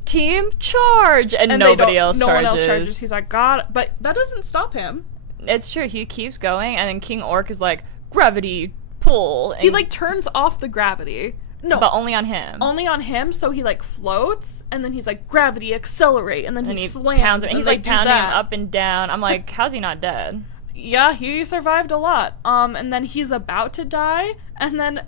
team charge, and nobody else charges. No one else charges. He's like, God, but that doesn't stop him. It's true. He keeps going, and then King Orc is like, gravity pull. And he like turns off the gravity. No, but only on him. Only on him. So he like floats, and then he's like, gravity accelerate, and then he slams. Pounds him, and he's like pounding him up and down. I'm like, how's he not dead? Yeah, he survived a lot. And then he's about to die, and then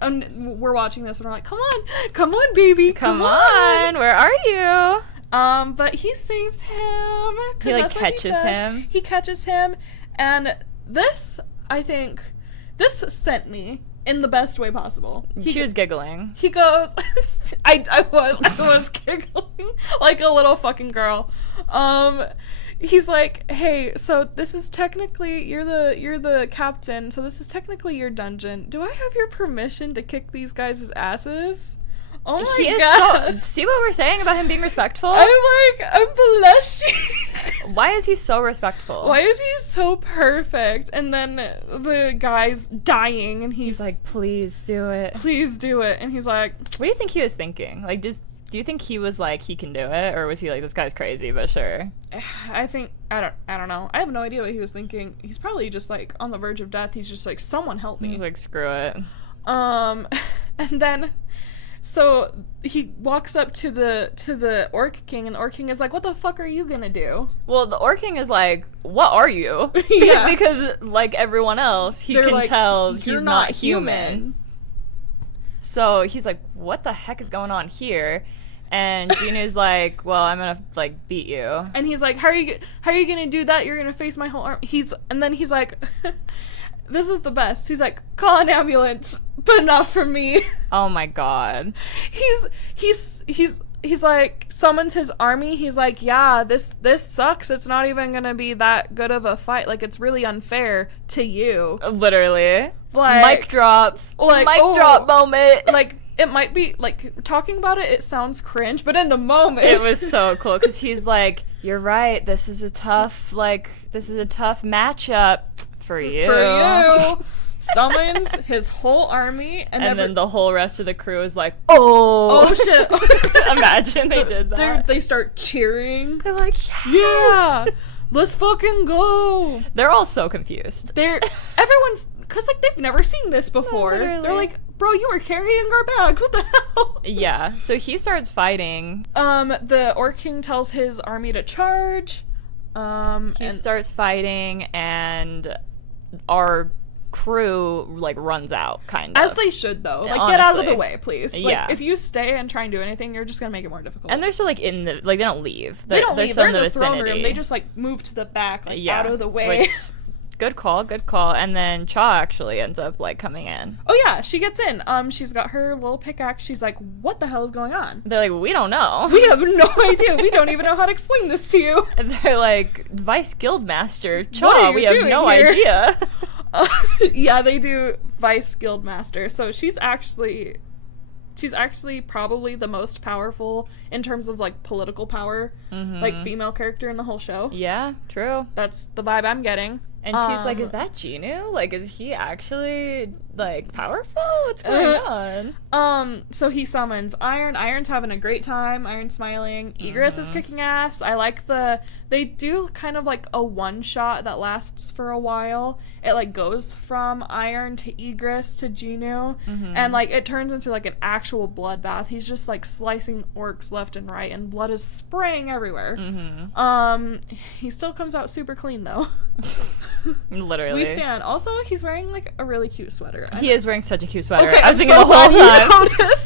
we're watching this, and we're like, come on, baby, come on, where are you? But he saves him. He like catches him. He catches him, and this, I think, this sent me in the best way possible. She was giggling. He goes, I was giggling like a little fucking girl. He's like, hey, so this is technically, you're the captain, so this is technically your dungeon. Do I have your permission to kick these guys' asses? Oh my god. See what we're saying about him being respectful? I'm blushing. Why is he so respectful? Why is he so perfect? And then the guy's dying, and he's like, please do it. Please do it. And he's like, what do you think he was thinking? Like, do you think he was like, he can do it? Or was he like, this guy's crazy, but sure? I don't know. I have no idea what he was thinking. He's probably just like on the verge of death. He's just like, someone help me. He's like, screw it. And then, so he walks up to the Orc King, and the Orc King is like, what the fuck are you gonna do? Well, the Orc King is like, what are you? Yeah. Because like everyone else, he can like, tell he's not human. So he's like, what the heck is going on here? And Jinu's like, well, I'm gonna like beat you. And he's like, how are you gonna do that? You're gonna face my whole army. And then he's like, this is the best. He's like, call an ambulance, but not for me. Oh my god. He's like, summons his army. He's like, yeah, this sucks. It's not even gonna be that good of a fight. Like, it's really unfair to you. Literally. Like, mic drop. Like, mic drop moment. Like, it might be, like, talking about it sounds cringe, but in the moment. It was so cool, because he's like, you're right, this is a tough matchup for you. Summons his whole army, and then the whole rest of the crew is like, oh shit. Imagine they did that. They start cheering. They're like, yes! Yeah! Let's fucking go! They're all so confused. Everyone's, because, like, they've never seen this before. No, they're like, bro, you were carrying our bags, what the hell? Yeah, so he starts fighting. The Orc King tells his army to charge. He starts fighting, and our crew like runs out, kind of. As they should, though. Like, honestly. get out of the way, please. Like, yeah. if you stay and try and do anything, you're just gonna make it more difficult. And they're still like in the, like, they don't leave. They don't leave. They're in the throne vicinity. room. They just like move to the back, like, out of the way. Which, good call. And then Cha actually ends up like coming in. Oh yeah, she gets in. She's got her little pickaxe. She's like, what the hell is going on? They're like, we don't know. We have no idea. We don't even know how to explain this to you. And they're like, Vice Guildmaster Cha, we have no idea. Yeah, they do Vice Guildmaster. So she's actually probably the most powerful in terms of like political power, like female character in the whole show. Yeah, true. That's the vibe I'm getting. And she's like, is that Jin-Woo? Like, is he actually, like, powerful? What's going on? So he summons Iron. Iron's having a great time. Iron's smiling. Egress is kicking ass. I like they do kind of like a one-shot that lasts for a while. It, like, goes from Iron to Egress to Jin-Woo. And, like, it turns into, like, an actual bloodbath. He's just, like, slicing orcs left and right, and blood is spraying everywhere. He still comes out super clean, though. Literally. We stand. Also, he's wearing like a really cute sweater. He is wearing such a cute sweater. Okay, I was thinking the whole time.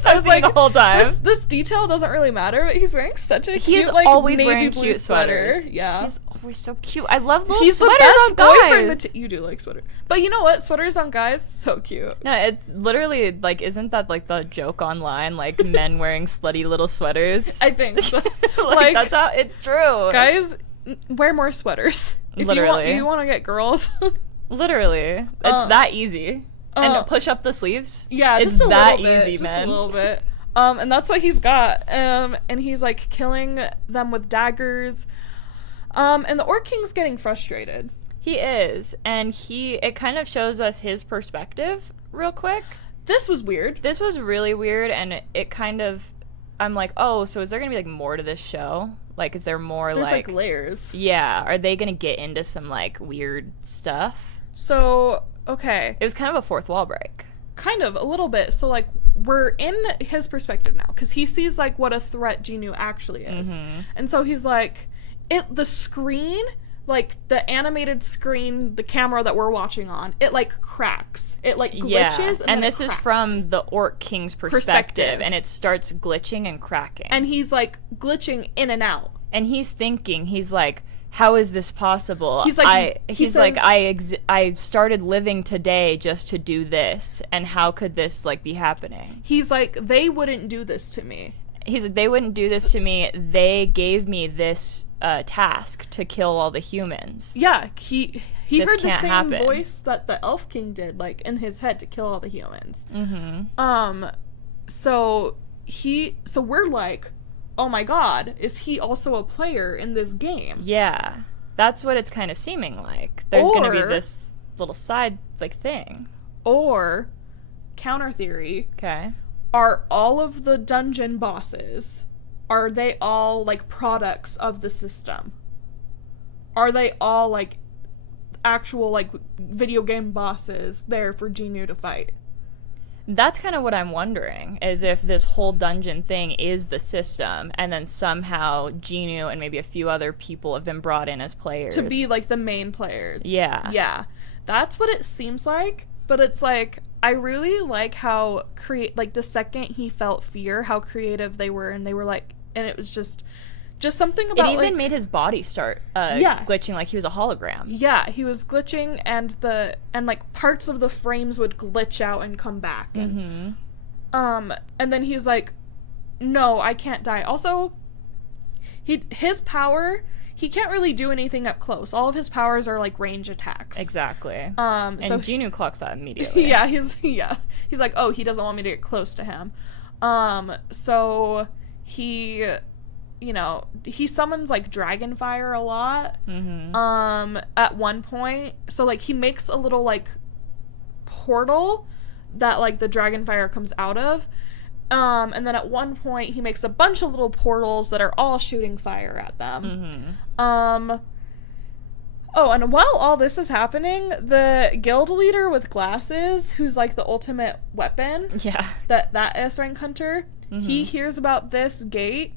I was thinking the whole time. This detail doesn't really matter, but he's wearing such a cute, he's like, always navy wearing blue cute sweaters. Yeah. He's always so cute. I love little he's sweaters the best on boyfriend guys. you do like sweaters. But you know what? Sweaters on guys, so cute. No, it's literally like, isn't that like the joke online? Like men wearing slutty little sweaters? I think so. Like, that's how it's true. Guys, wear more sweaters. If you want to get girls. Literally. It's that easy. And push up the sleeves. Yeah, it's just a that little bit, easy, man. Just a little bit. And that's what he's got. And he's like killing them with daggers. And the Orc King's getting frustrated. He is. And it kind of shows us his perspective real quick. This was weird. This was really weird, and it kind of I'm like, oh, so is there gonna be like more to this show? Like, is there more There's like layers. Yeah, are they gonna get into some like weird stuff? So, okay. It was kind of a fourth wall break. Kind of, a little bit. So, like, we're in his perspective now, because he sees, like, what a threat Jin-Woo actually is. Mm-hmm. And so he's like, the screen, like, the animated screen, the camera that we're watching on, it, like, cracks. It, like, glitches, and this is from the Orc King's perspective, and it starts glitching and cracking. And he's, like, glitching in and out. And he's thinking, he's like, how is this possible? He's like, I started living today just to do this, and how could this like be happening? He's like, they wouldn't do this to me. He's like, they wouldn't do this to me. They gave me this task to kill all the humans. Yeah, he heard the same happen. Voice that the Elf King did, like in his head, to kill all the humans. Mm-hmm. So we're like, oh my god, is he also a player in this game? Yeah. That's what it's kind of seeming like. There's going to be this little side, like, thing. Or, counter theory. Okay. Are all of the dungeon bosses, are they all, like, products of the system? Are they all, like, actual, like, video game bosses there for Jin-Woo to fight? That's kind of what I'm wondering, is if this whole dungeon thing is the system, and then somehow Jin-Woo and maybe a few other people have been brought in as players. To be, like, the main players. Yeah. Yeah. That's what it seems like, but it's like, I really like how, like, the second he felt fear, how creative they were, and they were, like, and it was just something about, it even like, made his body start glitching like he was a hologram. Yeah, he was glitching, and like parts of the frames would glitch out and come back. And, and then he's like, no, I can't die. Also, his power, he can't really do anything up close. All of his powers are like range attacks. Exactly. And so Jin-Woo clocks that immediately. Yeah, he's like, oh, he doesn't want me to get close to him. So he, you know, he summons like dragon fire a lot. At one point, so like he makes a little like portal that like the dragon fire comes out of. And then at one point he makes a bunch of little portals that are all shooting fire at them. Oh, and while all this is happening, the guild leader with glasses, who's like the ultimate weapon, that S-rank hunter, he hears about this gate,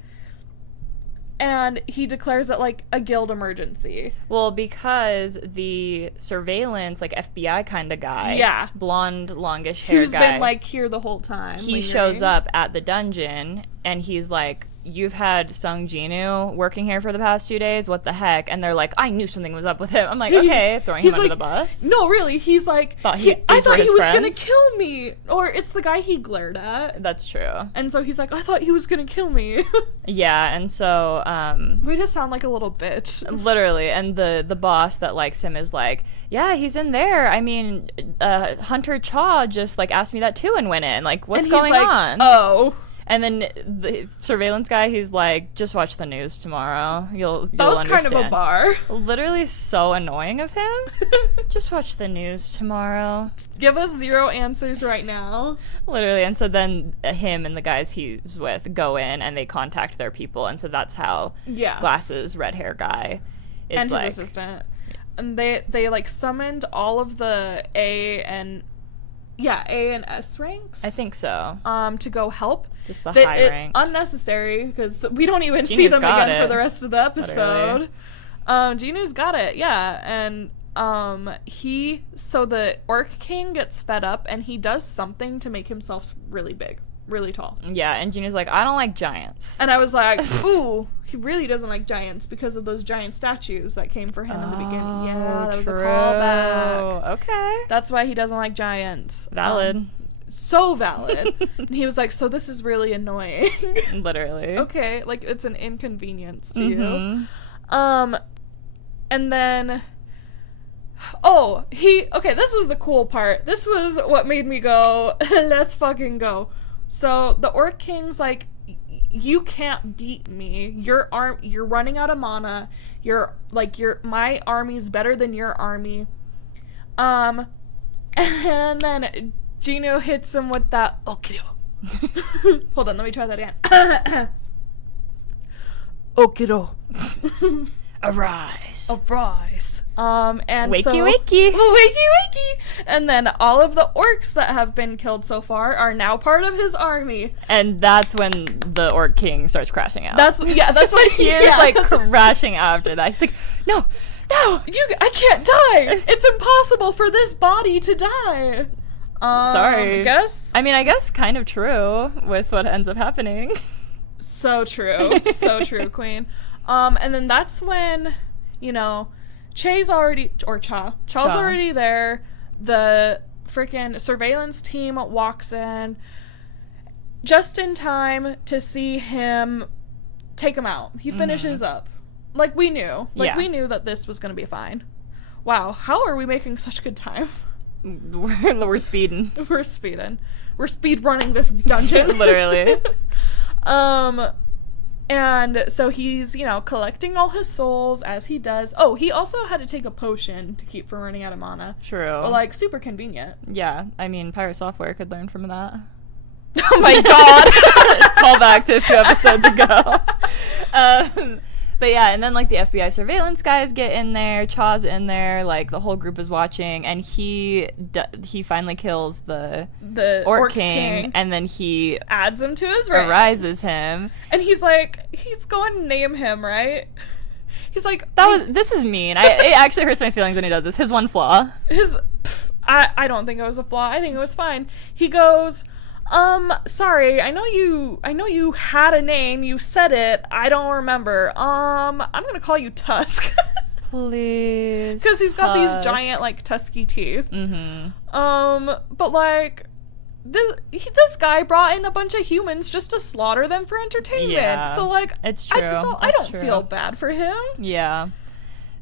and he declares it like a guild emergency. Well, because the surveillance, like FBI kind of guy, blonde, longish hair who's guy, been like here the whole time, he shows up at the dungeon, and he's like, you've had Sung Jin-Woo working here for the past 2 days, what the heck? And they're like, I knew something was up with him. I'm like, okay, throwing him under the bus. No, really, he's like, I thought he was gonna kill me. Or it's the guy he glared at. That's true. And so he's like, I thought he was gonna kill me. Yeah, and so we just sound like a little bitch. Literally. And the boss that likes him is like, yeah, he's in there. I mean, Hunter Cha just like asked me that too and went in. Like, what's going on? Oh. And then the surveillance guy, he's like, just watch the news tomorrow. You'll That was understand. kind of a bar. Literally so annoying of him. Just watch the news tomorrow. Give us 0 answers right now. Literally. And so then him and the guys he's with go in and they contact their people. And so that's how Glasses, red hair guy is and like... his assistant. And they like summoned all of the A and S ranks. I think so. To go help. Just the high rank. Unnecessary, because we don't even see them again for the rest of the episode. Jin-Woo's got it, yeah. And so the Orc King gets fed up, and he does something to make himself really big, really tall. Yeah, and Jin-Woo's like, I don't like giants. And I was like, ooh, he really doesn't like giants because of those giant statues that came for him in the beginning. Yeah, that was a callback. Okay. That's why he doesn't like giants. Valid. So valid. And he was like, so this is really annoying. Literally. Okay, like it's an inconvenience to you. And then this was the cool part. This was what made me go, let's fucking go. So the Orc King's like, you can't beat me. You're running out of mana. My army's better than your army. And then Jin-Woo hits him with that Okiryo. Hold on, let me try that again. Okiro. Arise. Arise. And wakey, so... wakey. Wakey, wakey. And then all of the orcs that have been killed so far are now part of his army. And that's when the Orc King starts crashing out. That's when He is, like, crashing after that. He's like, no, I can't die. It's impossible for this body to die. Sorry. I guess kind of true with what ends up happening. So true. So true, Queen. And then that's when, Cha's already there. The freaking surveillance team walks in just in time to see him take him out. He finishes up. Like we knew. We knew that this was going to be fine. Wow, how are we making such good time? We're speeding. We're speeding. We're speed running this dungeon. Literally. And so he's, collecting all his souls as he does. Oh, he also had to take a potion to keep from running out of mana. True. But, super convenient. Yeah, Pirate Software could learn from that. Oh my god! Call back to a few episodes ago. But yeah, and then, the FBI surveillance guys get in there, Cha's in there, the whole group is watching, and he finally kills the Orc King, and then he adds him to his ranks. Arises him. And he's going to name him, right? He's like... This is mean. It actually hurts my feelings when he does this. His one flaw. I don't think it was a flaw. I think it was fine. He goes... sorry, I know you had a name, you said it, I don't remember. I'm gonna call you Tusk. Please. Because he's got these giant, tusky teeth. But, this guy brought in a bunch of humans just to slaughter them for entertainment. Yeah, so, it's true. I don't feel bad for him. Yeah.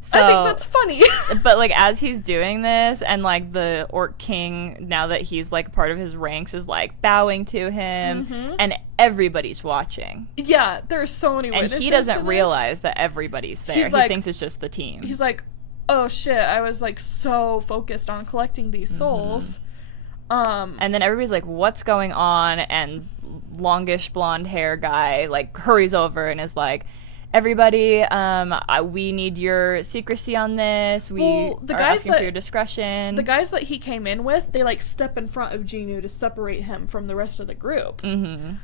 So, I think that's funny. But, as he's doing this, and, the Orc King, now that he's, part of his ranks, is, bowing to him, and everybody's watching. Yeah, there's so many witnesses. And he doesn't realize that everybody's there. He thinks it's just the team. He's like, oh, shit, I was, so focused on collecting these souls. And then everybody's like, what's going on? And longish blonde hair guy, hurries over and is like, everybody, we need your secrecy on this. We are asking for your discretion. The guys that he came in with, they step in front of Jin-Woo to separate him from the rest of the group. And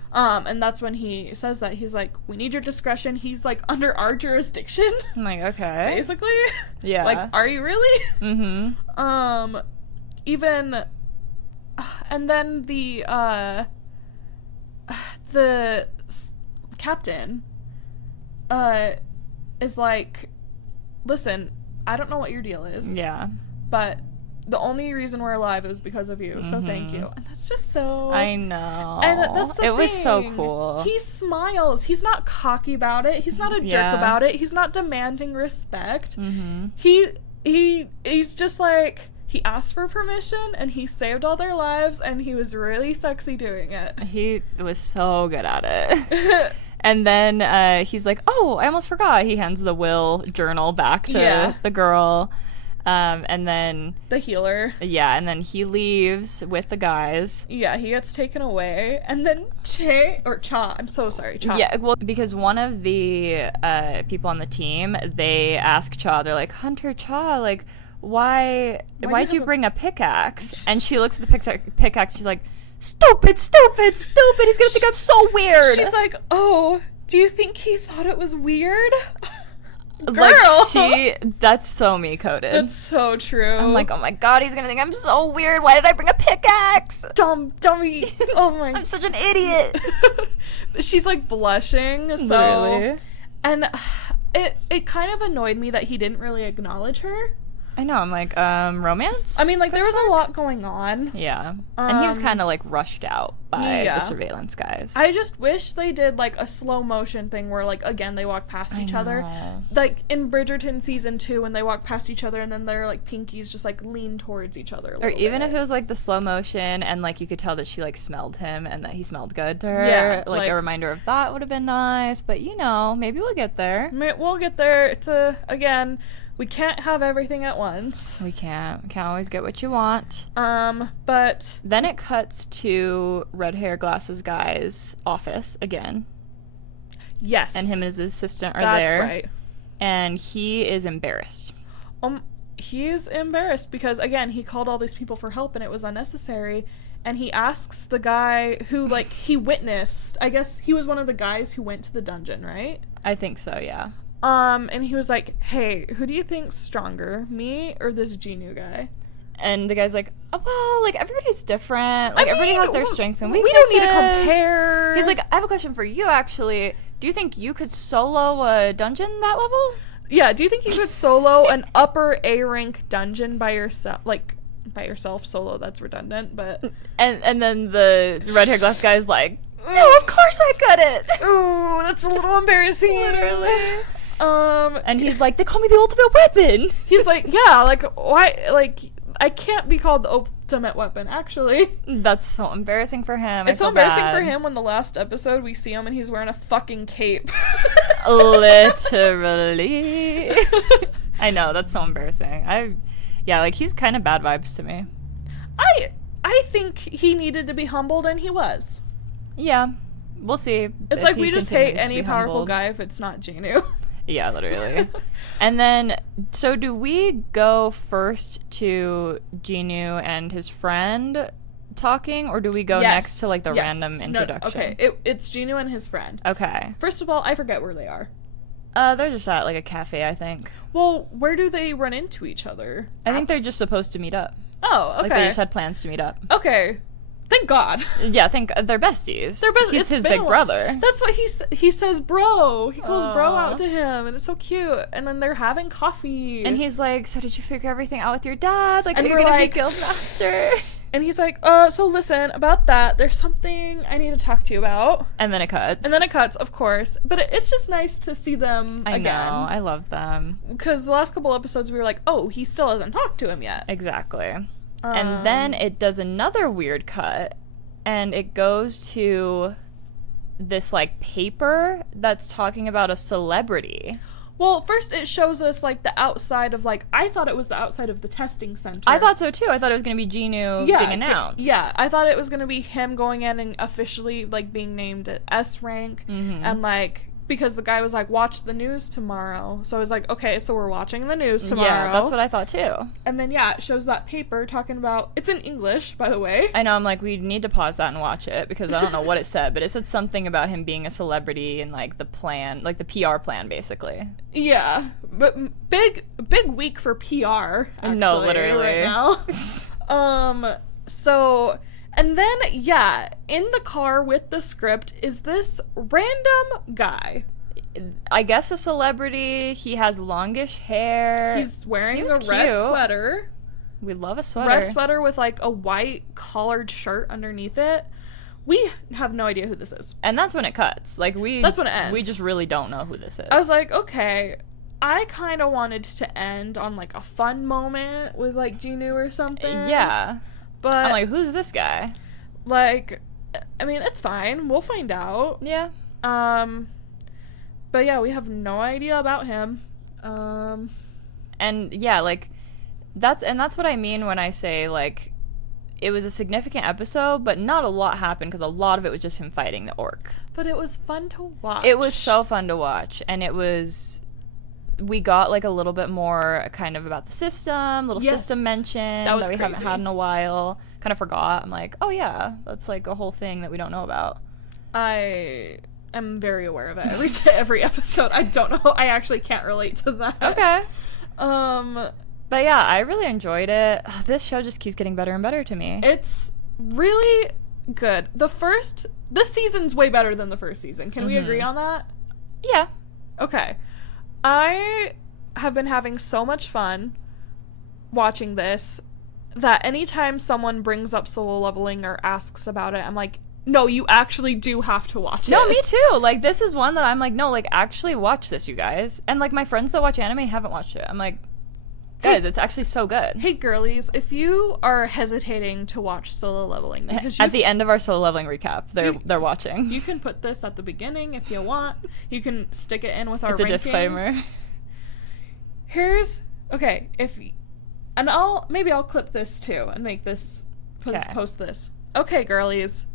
that's when he says that. He's like, we need your discretion. He's under our jurisdiction. I'm like, okay. Basically. Yeah. Are you really? Even, and then the captain is like, listen, I don't know what your deal is. Yeah. But the only reason we're alive is because of you, so thank you. And that's just so... I know. And that's the thing. It was so cool. He smiles. He's not cocky about it. He's not a jerk about it. He's not demanding respect. He's just he asked for permission, and he saved all their lives, and he was really sexy doing it. He was so good at it. And then he's like, oh, I almost forgot. He hands the will journal back to the girl. And then... the healer. Yeah, and then he leaves with the guys. Yeah, he gets taken away. And then Cha, I'm so sorry, Cha. Yeah, well, because one of the people on the team, they ask Cha, they're like, Hunter Cha, why'd you bring a pickaxe? And she looks at the pickaxe, she's like, stupid, he's gonna think I'm so weird. She's like, oh, do you think he thought it was weird? Girl! That's so me coded. That's so true. I'm like, oh my god, he's gonna think I'm so weird. Why did I bring a pickaxe? Dummy. Oh my. I'm such an idiot. She's blushing. Literally. And it kind of annoyed me that he didn't really acknowledge her. I know, I'm like, romance? I mean, there was a lot going on. Yeah. And he was kind of, rushed out by the surveillance guys. I just wish they did, a slow motion thing where, again, they walk past each other. In Bridgerton Season 2, when they walk past each other and then their, pinkies just, lean towards each other a little bit. Or even if it was, the slow motion and, you could tell that she, smelled him and that he smelled good to her. Yeah. A reminder of that would have been nice. But, maybe we'll get there. We'll get there. It's again... We can't have everything at once. We can't always get what you want. But then it cuts to red hair glasses guy's office again. Yes. And him and his assistant are That's there. That's right. And he is embarrassed. He is embarrassed because, again, he called all these people for help and it was unnecessary. And he asks the guy who, like, he witnessed. I guess he was one of the guys who went to the dungeon, right? I think so, yeah. And he was like, hey, who do you think's stronger, me or this Jin-Woo guy? And the guy's like, oh, well, like, everybody's different. Like, everybody has their strengths and weaknesses. We don't need to compare. He's like, I have a question for you, actually. Do you think you could solo a dungeon that level? Yeah, do you think you could solo an upper A-rank dungeon by yourself? Like, by yourself, solo, that's redundant, but... And then the red-haired glass guy is like, no, of course I could it! Ooh, that's a little embarrassing. Literally. And he's like, they call me the ultimate weapon! He's like, yeah, like, why, like, I can't be called the ultimate weapon, actually. That's so embarrassing for him. It's so embarrassing for him when the last episode we see him and he's wearing a fucking cape. Literally. I know, that's so embarrassing. Like, he's kind of bad vibes to me. I think he needed to be humbled, and he was. Yeah. We'll see. It's like we just hate any powerful guy if it's not Jin-Woo. Yeah, literally. And then, so do we go first to Jin-Woo and his friend talking, or do we go next to, like, the random introduction? No, okay, it's Jin-Woo and his friend. Okay. First of all, I forget where they are. They're just at, like, a cafe, I think. Well, where do they run into each other? I think they're just supposed to meet up. Oh, okay. Like, they just had plans to meet up. Okay. Thank God. Yeah, they're besties. They're besties. He's his big brother. That's what he says, bro. He calls bro out to him, and it's so cute. And then they're having coffee. And he's like, so did you figure everything out with your dad? Like, and are you gonna be Guildmaster? And he's like, so listen, about that, there's something I need to talk to you about. And then it cuts. And then it cuts, of course. But it's just nice to see them again. I know. I love them. Because the last couple episodes we were like, oh, he still hasn't talked to him yet. Exactly. And then it does another weird cut. And it goes to this, like, paper that's talking about a celebrity. Well, first it shows us, like, the outside of, like, I thought it was the outside of the testing center. I thought so, too. I thought it was going to be Jin-Woo being announced. Yeah, I thought it was going to be him going in and officially, like, being named at S rank. Mm-hmm. And, like, because the guy was like, watch the news tomorrow. So I was like, okay, so we're watching the news tomorrow. Yeah, that's what I thought too. And then, yeah, it shows that paper talking about, it's in English, by the way. I know, I'm like, we need to pause that and watch it because I don't know what it said, but it said something about him being a celebrity and, like, the plan, like the PR plan, basically. Yeah, but big week for PR, actually, no, literally. Right now. So... And then, yeah, in the car with the script is this random guy. I guess a celebrity. He has longish hair. He's wearing a red sweater. We love a sweater. Red sweater with, like, a white collared shirt underneath it. We have no idea who this is. And that's when it cuts. Like, that's when it ends. We just really don't know who this is. I was like, okay, I kind of wanted to end on, like, a fun moment with, like, Jin-Woo or something. Yeah. But I'm like, who's this guy? Like, I mean, it's fine. We'll find out. Yeah. But yeah, we have no idea about him. And yeah, like, that's what I mean when I say, like, it was a significant episode, but not a lot happened because a lot of it was just him fighting the orc. But it was fun to watch. It was so fun to watch, and we got, like, a little bit more kind of about the system, system mention that we haven't had in a while. Kind of forgot. I'm like, oh yeah, that's, like, a whole thing that we don't know about. I am very aware of it every episode. I don't know. I actually can't relate to that. Okay. But yeah, I really enjoyed it. This show just keeps getting better and better to me. It's really good. This season's way better than the first season. Can we agree on that? Yeah. Okay. I have been having so much fun watching this that anytime someone brings up solo leveling or asks about it, I'm like, no, you actually do have to watch it. No, me too. Like, this is one that I'm like, no, like, actually watch this, you guys. And, like, my friends that watch anime haven't watched it. I'm like, guys, it's actually so good. Hey, girlies, if you are hesitating to watch solo leveling, because at the end of our solo leveling recap, they're watching. You can put this at the beginning if you want. You can stick it in with our ranking. It's a disclaimer. okay, maybe I'll clip this too and make this, post this. Okay, girlies,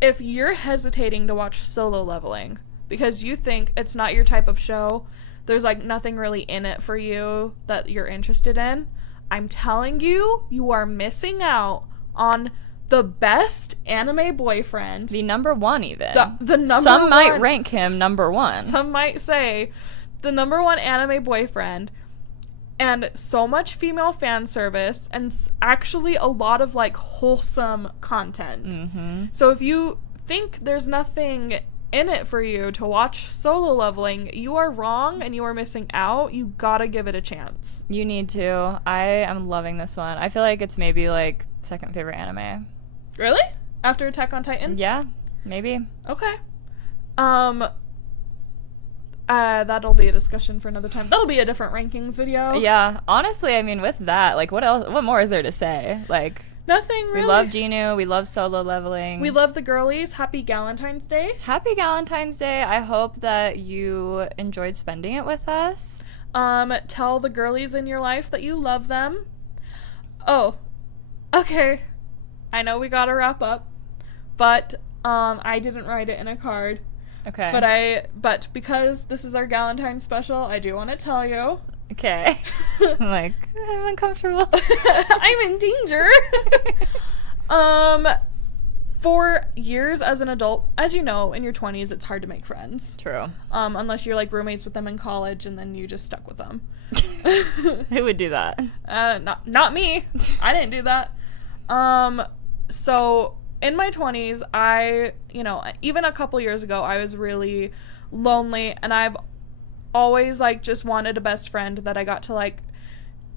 if you're hesitating to watch Solo Leveling because you think it's not your type of show, there's like nothing really in it for you that you're interested in, I'm telling you, you are missing out on the best anime boyfriend. The number one, even. The number one. Some might rank him number one. Some might say the number one anime boyfriend. And so much female fan service. And actually a lot of, like, wholesome content. Mm-hmm. So if you think there's nothing in it for you to watch Solo Leveling, you are wrong and you are missing out. You gotta give it a chance. You need to. I am loving this one. I feel like it's maybe, like, second favorite anime. Really? After Attack on Titan? Yeah, maybe. Okay. That'll be a discussion for another time. That'll be a different rankings video. Yeah, honestly, I mean, with that, like, what more is there to say? Like, nothing really. We love Jin-Woo, we love Solo Leveling. We love the girlies. Happy Galentine's Day. Happy Galentine's Day. I hope that you enjoyed spending it with us. Tell the girlies in your life that you love them. Oh, okay. I know we gotta wrap up, but I didn't write it in a card. Okay. But because this is our Galentine special, I do want to tell you. Okay. I'm uncomfortable. I'm in danger. For years as an adult, as you know, in your 20s, it's hard to make friends. True. Unless you're like roommates with them in college and then you just stuck with them. Who would do that? Not me. I didn't do that. So in my 20s, even a couple years ago, I was really lonely, and I've always, like, just wanted a best friend that I got to, like,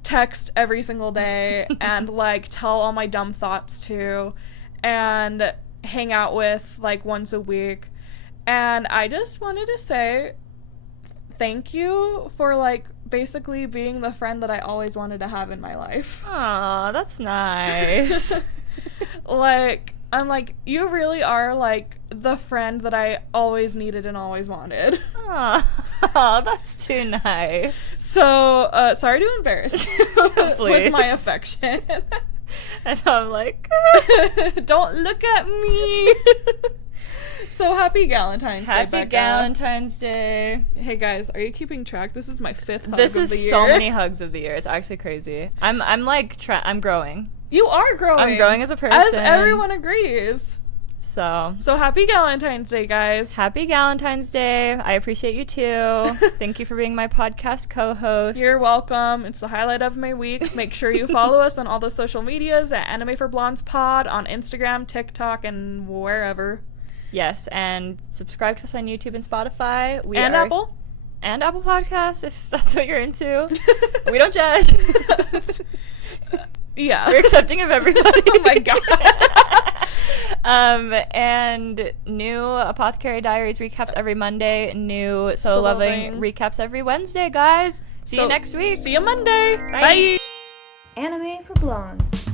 text every single day and, like, tell all my dumb thoughts to and hang out with, like, once a week. And I just wanted to say thank you for, like, basically being the friend that I always wanted to have in my life. Aw, that's nice. Like, I'm like, you really are, like, the friend that I always needed and always wanted. Oh, that's too nice. So, sorry to embarrass you with my affection. And I'm like, don't look at me. So happy Galentine's Day, Becca. Happy Galentine's Day. Hey guys, are you keeping track? This is my 5th hug of the year. This is so many hugs of the year. It's actually crazy. I'm growing. You are growing. I'm growing as a person. As everyone agrees. So happy Galentine's Day, guys. Happy Galentine's Day. I appreciate you too. Thank you for being my podcast co-host. You're welcome. It's the highlight of my week. Make sure you follow us on all the social medias at Anime for Blondes Pod on Instagram, TikTok, and wherever. Yes, and subscribe to us on YouTube and Spotify. Apple. And Apple Podcasts, if that's what you're into. We don't judge. Yeah. We're accepting of everybody. Oh my god. And new Apothecary Diaries recaps every Monday. New Solo Leveling recaps every Wednesday, guys. See you next week. See you Monday. Bye. Anime for Blondes.